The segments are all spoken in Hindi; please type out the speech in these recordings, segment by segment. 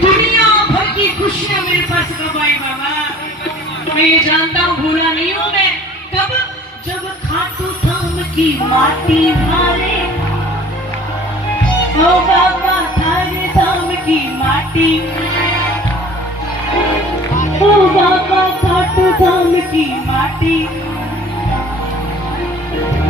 दुनिया भर की खुशियां मेरे पास कब आई बाबा, मैं ये जानता हूँ भूला नहीं हूँ मैं। कब? जब खाटू धाम की माटी मारे, ओ बाबा थारे धाम की माटी, ओ बाबा खाटू धाम की माटी।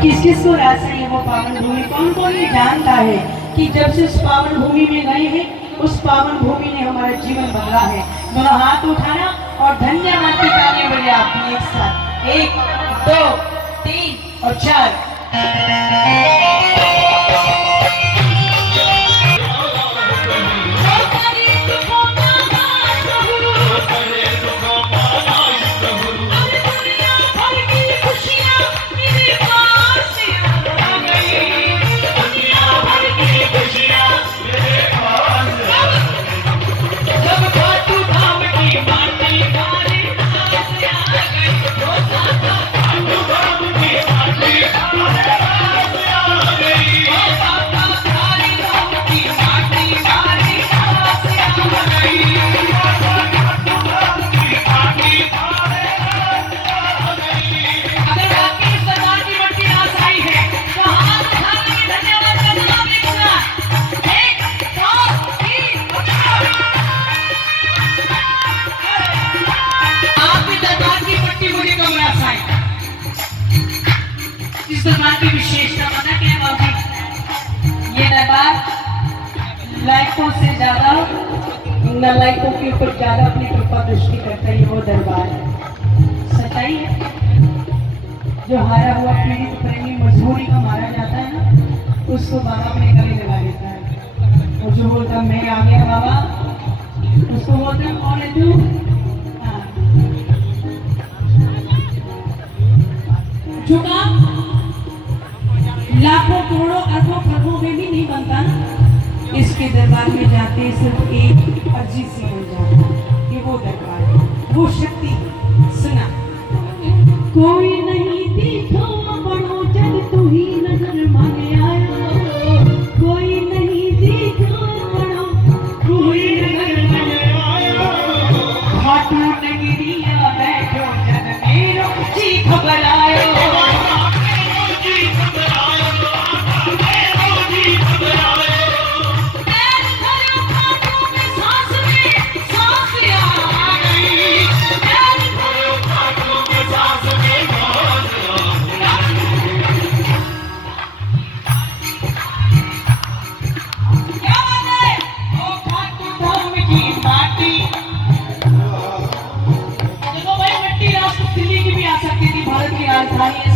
किस किस को रास है वो पावन भूमि? कौन कौन ये जानता है कि जब से उस पावन भूमि में गए हैं, उस पावन भूमि ने हमारा जीवन बदला है। दोनों हाथ उठाना और धन्यवाद की तालियां बजाएं आप एक साथ। 1 2 3 और 4। इस दरबार की विशेषता पता क्या है बाबू? ये दरबार लायकों से ज्यादा नालायकों के ऊपर ज्यादा अपनी कृपा दृष्टि करता है। वो दरबार है, सच्चाई है। जो हारा हुआ पीड़ित प्रेमी मजबूरी का मारा जाता है ना, उसको बाबा अपने गले लगा देता है। और जो बोलता मैं आ गया बाबा, उसको बोलता कौन है तू? झुका लाखों करोड़ों अरबों खरबों में भी नहीं बनता ना। इसके दरबार में जाते सिर्फ एक अर्जी सी बन जाता कि वो दरबार, वो शक्ति। सुना, कोई नहीं दिखो बड़ो जब तू ही नजर मांगे आयो, कोई नहीं दिखो बड़ो तू ही नजर मांगे आयो, खाटू नगरिया बैठो जन मेरो जी खबर आयो।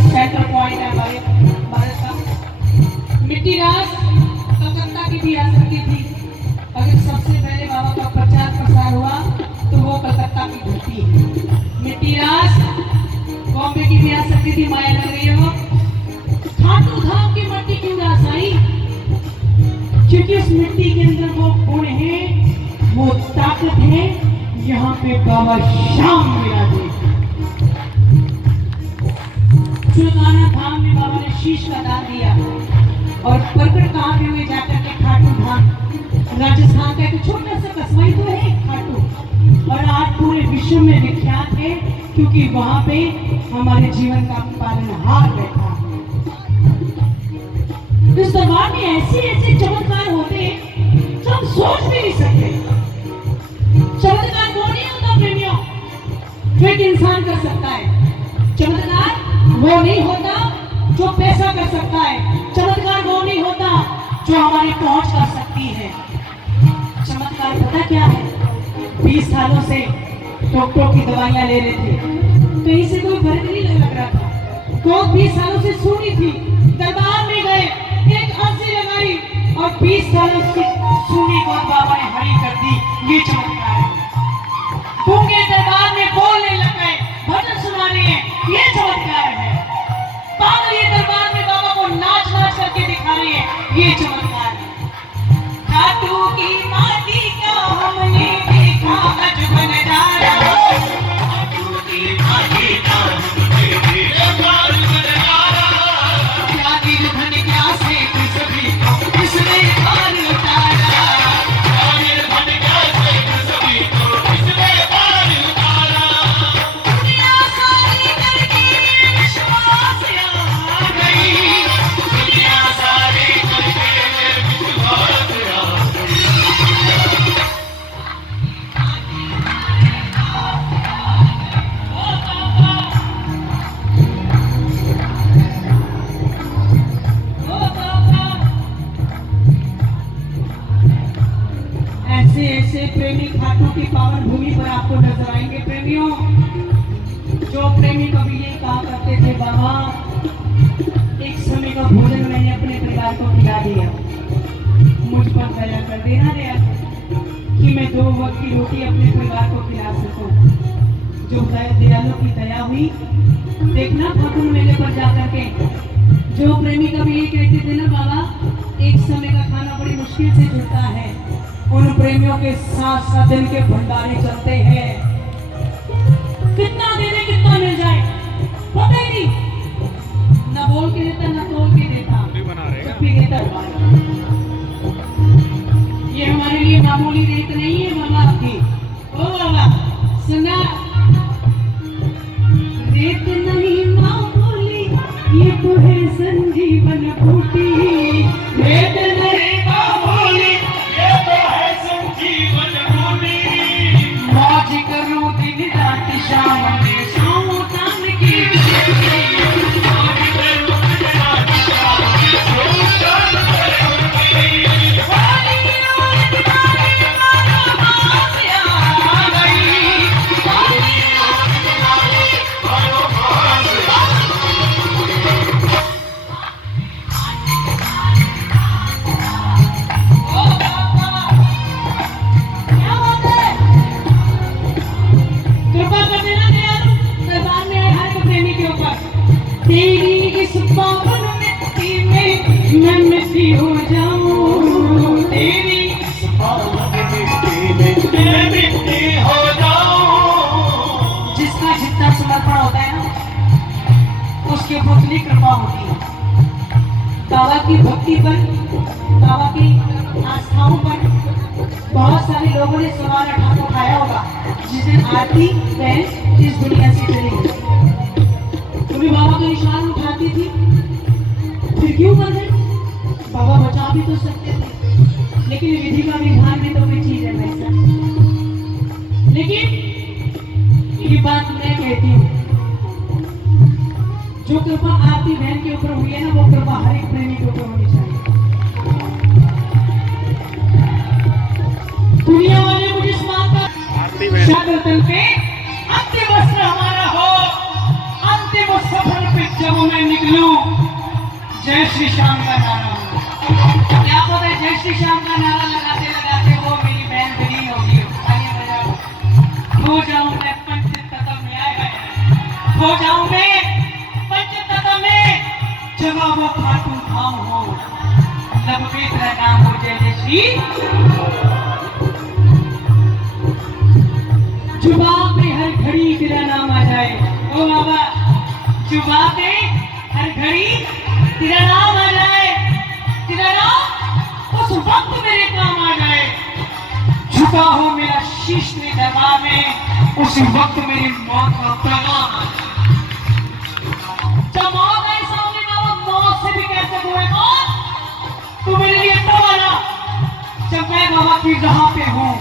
सेंटर पॉइंट है हमारे भारत का। मिट्टी रास कलकत्ता की भी आ सकती थी। अगर सबसे पहले बाबा का प्रचार प्रसार हुआ तो वो कलकत्ता की धरती है। मिट्टी रास बॉम्बे की भी आ सकती थी, माया लग रही हो। खाटू धाम की मिट्टी क्यों रास आई? क्योंकि उस मिट्टी के अंदर वो गुण है, वो ताकत है। यहाँ पे बाबा शाम विराजे। चुलकाना धाम में बाबा ने शीश का दान दिया। और प्रकट कहाँ पे हुए? जाकर के खाटू धाम, राजस्थान का एक छोटा सा कस्बा ही तो है खाटू, और आज पूरे विश्व में विख्यात है क्योंकि वहां पे हमारे जीवन का पालनहार बैठा है। इस दरबार में ऐसे ऐसे चमत्कार होते हैं जो हम सोच भी नहीं सकते। चमत्कार वो नहीं होता प्रेमियों जो एक इंसान कर सकता है। चमत्कार वो नहीं होता जो पैसा कर सकता है। चमत्कार वो नहीं होता जो हमारी पहुंच कर सकती है। चमत्कार पता क्या है? 20 सालों से डॉक्टरों की दवाइयां ले रहे थे, कहीं से कोई फर्क नहीं लग रहा था। तो 20 सालों से सुनी थी, दरबार में गए, एक अर्जी लगाई और 20 सालों से सुनी को बाबा ने हरी कर दी। ये चमत्कार है। गूंगे दरबार में बोलने लग गए, भजन सुना रहे हैं, ये चमत्कार है। पागल ये दरबार में बाबा को नाच नाच करके दिखा रहे हैं, ये चमत्कार है। खाटू की माटी का हमने देखा अजब नजारा, खाटू की माटी का हमने देखा अजब नजारा। क्या दिल धन क्या से सभी को इसने हार उतारा, क्या दिल धन क्या से ऐसे प्रेमी खाटू की पावन भूमि पर आपको नजर आएंगे प्रेमियों। जो प्रेमी कभी ये कहा करते थे, बाबा एक समय का भोजन मैंने अपने परिवार को खिला दिया, मुझ पर दया कर देना दया कि मैं 2 वक्त की रोटी अपने परिवार को खिला सकूं। जो दयालु की दया हुई, देखना फागुन मेले पर जाकर के जो प्रेमी कभी ये कहते थे ना, बाबा एक समय का खाना बड़ी मुश्किल से जुड़ता है, उन प्रेमियों के 7 दिन के भंडारे चलते हैं। कितना देने कितना मिल जाए पता ही नहीं, ना बोल के देता ना तोल के देता, ये हमारे लिए मामूली रेत नहीं है बाबा आपकी। ओ बाबा सुना, रेत नहीं मामूली, ये तो है संजीवन बूटी। रेत नहीं मामूली, ये तो है संजीवन बूटी। मौज करूं दिन रात शाम में, शाम तान की मौज करूं दिन रात शाम में, शाम तान की। तेरी इस पावन मिट्टी में मैं मिट्टी हो जाऊं, तेरी इस पावन मिट्टी में मैं मिट्टी हो जाऊं। जिसका जितना समर्पण होता है ना, उसके ऊपर उतनी कृपा होती है। बाबा की भक्ति पर, बाबा की आस्थाओं पर बहुत सारे लोगों ने सवाल उठाया होगा। जिस दिन आरती बहन इस दुनिया से चली गई, तुम्हें बाबा का निशान उठाती थी, फिर क्यों कर गए? बाबा बचा भी तो सकते थे, लेकिन विधि का विधान भी तो कोई चीज है वैसा। लेकिन ये बात मैं कहती हूँ, जो कृपा आरती बहन के ऊपर हुई है ना, वो कृपा हर एक प्रेमी के ऊपर होनी चाहिए। दुनिया वाले मुझे इस बात का शादतन पे अंतिम वस्त्र हमारा हो, अंतिम सफर पे जब मैं निकलूं, जय श्री श्याम का नारा हो। क्या पता है, जय श्री श्याम का नारा लगाते लगाते वो मेरी बहन विलीन होगी। हो जाऊं मैं पंचतत्व में, आए हो जाऊं मैं पंचतत्व में, जगह वो खाटू धाम हो, नववेद का नाम हो जय जय श्री। जुबा पे हर घड़ी तेरा नाम आ जाए, ओ बाबा जुबा पे हर घड़ी तेरा नाम आ जाए, तेरा नाम उस वक्त मेरे काम आ जाए। झुका हो मेरा शीश ने दरबार में, उस वक्त मेरी मौत का पैगाम आ जाए। जब मौत आई सामने का, वो मौत से भी कैसे हुए मौत, तू मेरे लिए तब आना जब मैं बाबा की राह पे हूँ।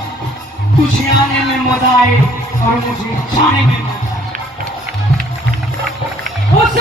तुझे आने में मजा आए और मुझे जाने में मजा आए। उस